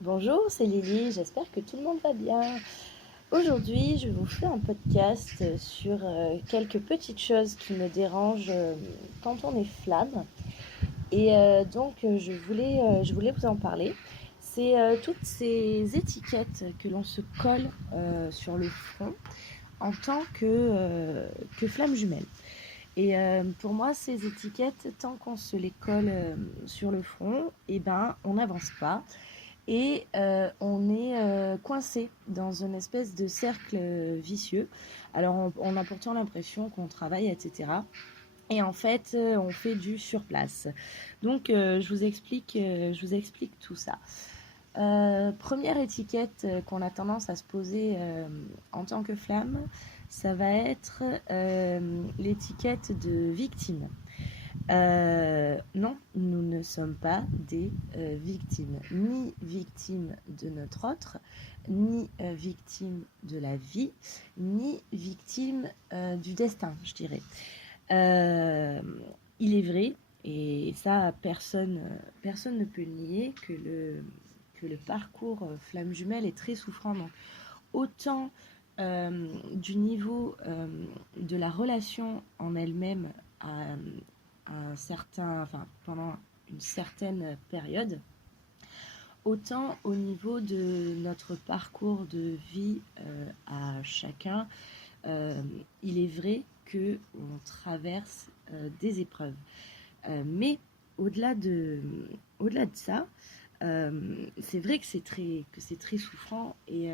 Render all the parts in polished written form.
Bonjour, c'est Lily, j'espère que tout le monde va bien. Aujourd'hui, je vous fais un podcast sur quelques petites choses qui me dérangent quand on est flamme. Je voulais vous en parler. C'est toutes ces étiquettes que l'on se colle sur le front en tant que flamme jumelle. Pour moi, ces étiquettes, tant qu'on se les colle sur le front, eh ben, on n'avance pas on est coincé dans une espèce de cercle vicieux. Alors on a pourtant l'impression qu'on travaille, etc. Et en fait, on fait du surplace. Donc je vous explique tout ça. Première étiquette qu'on a tendance à se poser en tant que flamme, ça va être l'étiquette de victime. Non, nous ne sommes pas des victimes, ni victimes de notre autre, ni victimes de la vie, ni victimes du destin, je dirais. Euh, il est vrai, et ça personne ne peut le nier, que le parcours flamme jumelle est très souffrant. Donc, autant du niveau de la relation en elle-même à, pendant une certaine période, autant au niveau de notre parcours de vie à chacun, euh, il est vrai que on traverse des épreuves. Mais au-delà de, au-delà de ça, c'est vrai que c'est très souffrant et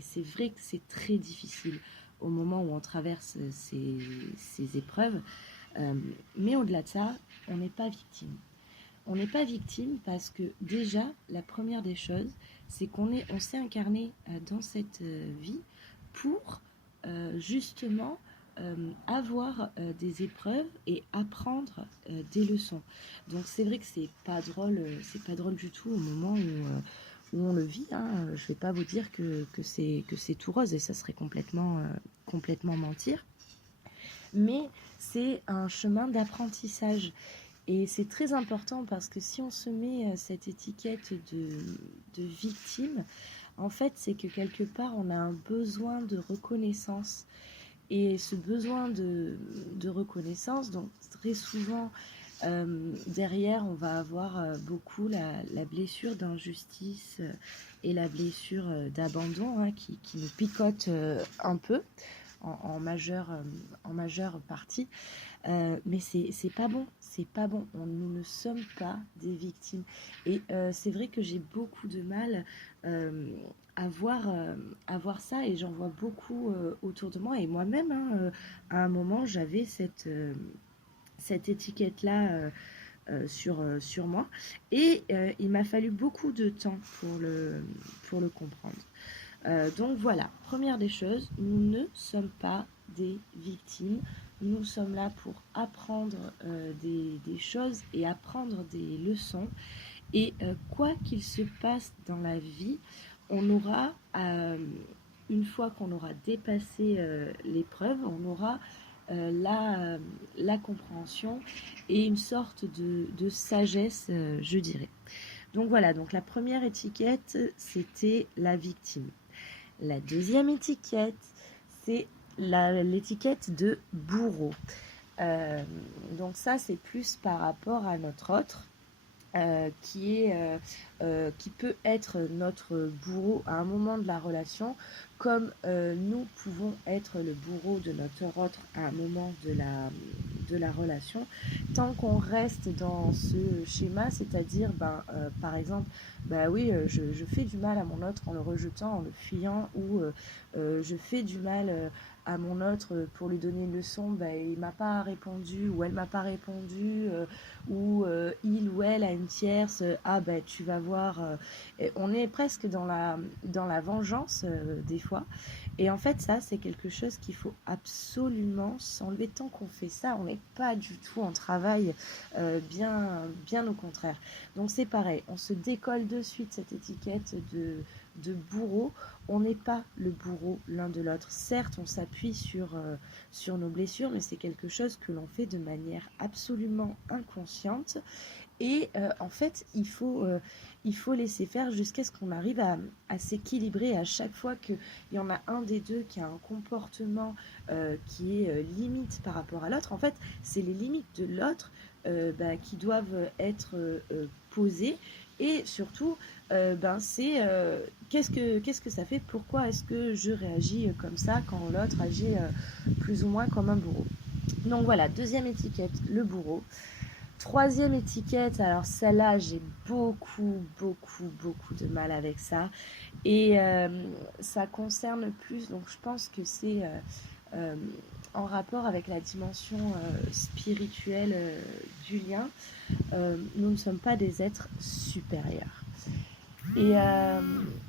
c'est vrai que c'est très difficile au moment où on traverse ces épreuves. Euh, mais au-delà de ça, on n'est pas victime. On n'est pas victime parce que déjà, la première des choses, c'est on s'est incarné dans cette vie pour justement avoir des épreuves et apprendre des leçons. Donc c'est vrai que c'est pas drôle du tout au moment où on le vit. Hein. Je vais pas vous dire que c'est tout rose et ça serait complètement mentir. Mais c'est un chemin d'apprentissage. Et c'est très important parce que si on se met cette étiquette de victime, en fait, c'est que quelque part, on a un besoin de reconnaissance. Et ce besoin de reconnaissance, donc très souvent, derrière, on va avoir beaucoup la blessure d'injustice et la blessure d'abandon hein, qui nous picote un peu en majeure partie. Mais c'est pas bon, c'est pas bon. Nous ne sommes pas des victimes. Et c'est vrai que j'ai beaucoup de mal euh, à voir ça et j'en vois beaucoup autour de moi. Et moi-même, hein, à un moment, j'avais cette étiquette-là sur moi. Et il m'a fallu beaucoup de temps pour le comprendre. Donc voilà, première des choses, nous ne sommes pas des victimes. Nous sommes là pour apprendre des choses et apprendre des leçons. Et quoi qu'il se passe dans la vie, on aura, une fois qu'on aura dépassé l'épreuve, on aura la compréhension et une sorte de sagesse, je dirais. Donc voilà, donc la première étiquette, c'était la victime. La deuxième étiquette, c'est l'étiquette de bourreau. Euh, donc ça, c'est plus par rapport à notre autre, qui peut être notre bourreau à un moment de la relation, comme nous pouvons être le bourreau de notre autre à un moment de la relation, tant qu'on reste dans ce schéma, c'est-à-dire, par exemple, bah oui, je fais du mal à mon autre en le rejetant, en le fuyant, ou je fais du mal à mon autre pour lui donner une leçon, bah, il m'a pas répondu, ou elle m'a pas répondu, ou il ou elle a une tierce, ah ben tu vas voir, on est presque dans la vengeance des fois. Et en fait ça c'est quelque chose qu'il faut absolument s'enlever. Tant qu'on fait ça, on n'est pas du tout en travail, bien au contraire. Donc c'est pareil, on se décolle de suite cette étiquette de bourreau. On n'est pas le bourreau l'un de l'autre. Certes, on s'appuie sur nos blessures, mais c'est quelque chose que l'on fait de manière absolument inconsciente. Et en fait, il faut laisser faire jusqu'à ce qu'on arrive à s'équilibrer. À chaque fois qu'il y en a un des deux qui a un comportement qui est limite par rapport à l'autre, en fait, c'est les limites de l'autre qui doivent être posées. Et surtout, c'est qu'est-ce que ça fait? Pourquoi est-ce que je réagis comme ça quand l'autre agit plus ou moins comme un bourreau? Donc voilà, deuxième étiquette, le bourreau. Troisième étiquette, alors celle-là, j'ai beaucoup de mal avec ça. Et ça concerne plus, donc je pense que c'est euh, en rapport avec la dimension spirituelle du lien. Nous ne sommes pas des êtres supérieurs. Et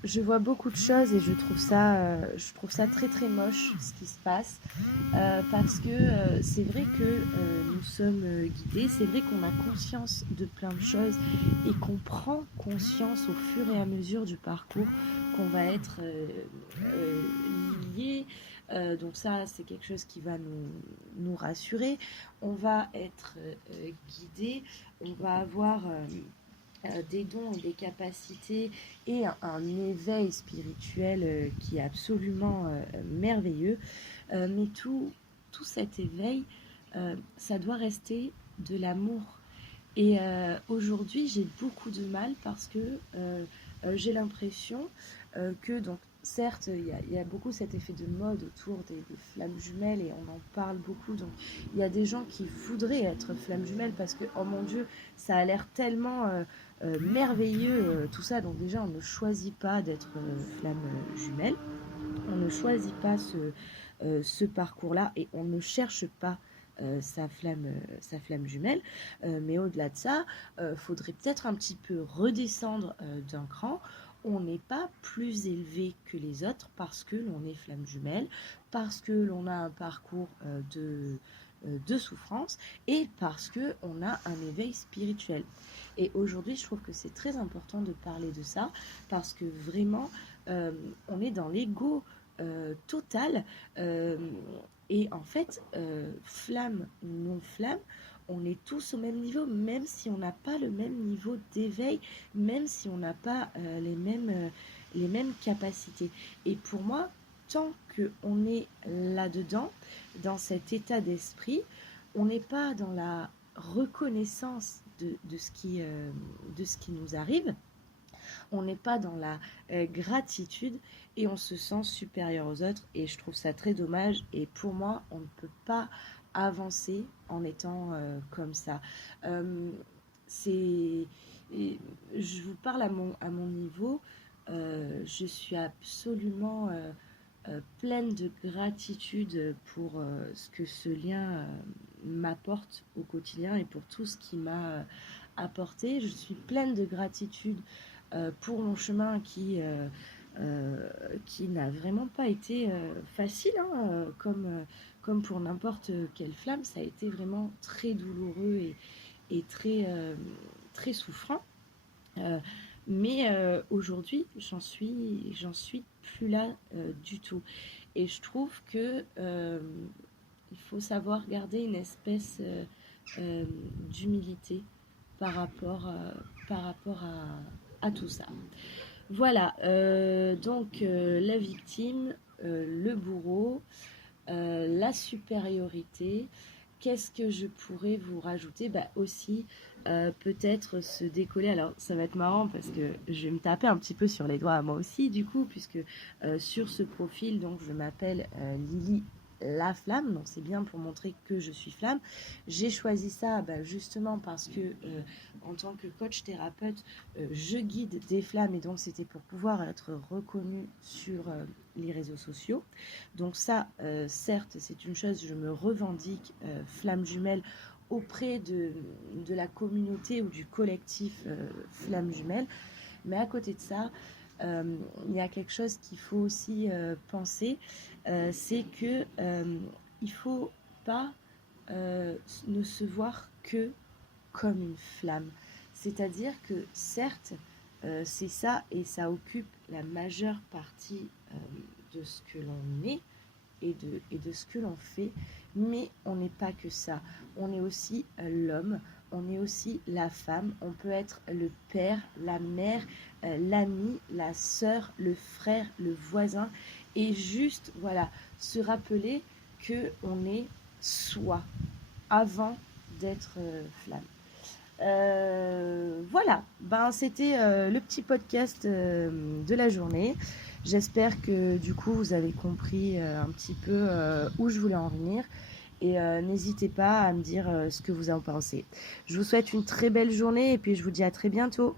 je vois beaucoup de choses et je trouve ça très moche ce qui se passe parce que c'est vrai que nous sommes guidés, c'est vrai qu'on a conscience de plein de choses et qu'on prend conscience au fur et à mesure du parcours qu'on va être euh, lié. Donc ça, c'est quelque chose qui va nous rassurer. On va être guidé, on va avoir des dons et des capacités et un éveil spirituel qui est absolument merveilleux. Mais tout cet éveil, ça doit rester de l'amour. Et aujourd'hui, j'ai beaucoup de mal parce que j'ai l'impression que, donc, certes, il y a beaucoup cet effet de mode autour des flammes jumelles et on en parle beaucoup. Donc, il y a des gens qui voudraient être flammes jumelles parce que, oh mon Dieu, ça a l'air tellement merveilleux tout ça. Donc, déjà, on ne choisit pas d'être flamme jumelle. On ne choisit pas ce parcours-là et on ne cherche pas sa flamme jumelle. Mais au-delà de ça, faudrait peut-être un petit peu redescendre d'un cran. On n'est pas plus élevé que les autres parce que l'on est flamme jumelle, parce que l'on a un parcours de souffrance et parce qu'on a un éveil spirituel. Et aujourd'hui, je trouve que c'est très important de parler de ça parce que vraiment, euh, on est dans l'ego total. euh, et en fait, flamme ou non flamme, on est tous au même niveau, même si on n'a pas le même niveau d'éveil, même si on n'a pas les mêmes capacités. Et pour moi, tant qu'on est là-dedans, dans cet état d'esprit, on n'est pas dans la reconnaissance de ce qui nous arrive, on n'est pas dans la gratitude et on se sent supérieur aux autres et je trouve ça très dommage et pour moi on ne peut pas avancer en étant comme ça. Euh, c'est je vous parle à mon niveau, je suis absolument pleine de gratitude pour ce que ce lien m'apporte au quotidien et pour tout ce qui m'a apporté. Je suis pleine de gratitude pour mon chemin qui n'a vraiment pas été facile, hein, comme pour n'importe quelle flamme, ça a été vraiment très douloureux et très souffrant. Euh, mais aujourd'hui, j'en suis plus là du tout. Et je trouve que il faut savoir garder une espèce d'humilité par rapport, par rapport à tout ça. Voilà, donc la victime, le bourreau, la supériorité. Qu'est-ce que je pourrais vous rajouter? Bah aussi, peut-être se décoller. Alors, ça va être marrant parce que je vais me taper un petit peu sur les doigts à moi aussi, du coup, puisque sur ce profil, donc je m'appelle Lily la flamme, donc c'est bien pour montrer que je suis flamme. J'ai choisi ça justement parce que en tant que coach thérapeute, je guide des flammes et donc c'était pour pouvoir être reconnue sur les réseaux sociaux. Donc ça, certes, c'est une chose, je me revendique flamme jumelle auprès de la communauté ou du collectif flamme jumelle. Mais à côté de ça, il y a quelque chose qu'il faut aussi penser, c'est que il faut pas ne se voir que comme une flamme. C'est-à-dire que certes, c'est ça et ça occupe la majeure partie de ce que l'on est et de ce que l'on fait, mais on n'est pas que ça. On est aussi l'homme, on est aussi la femme, on peut être le père, la mère, l'ami, la sœur, le frère, le voisin, et juste, voilà, se rappeler que on est soi avant d'être flamme. Voilà, ben, c'était le petit podcast de la journée. J'espère que du coup vous avez compris un petit peu où je voulais en venir. Et n'hésitez pas à me dire ce que vous en pensez. Je vous souhaite une très belle journée et puis je vous dis à très bientôt.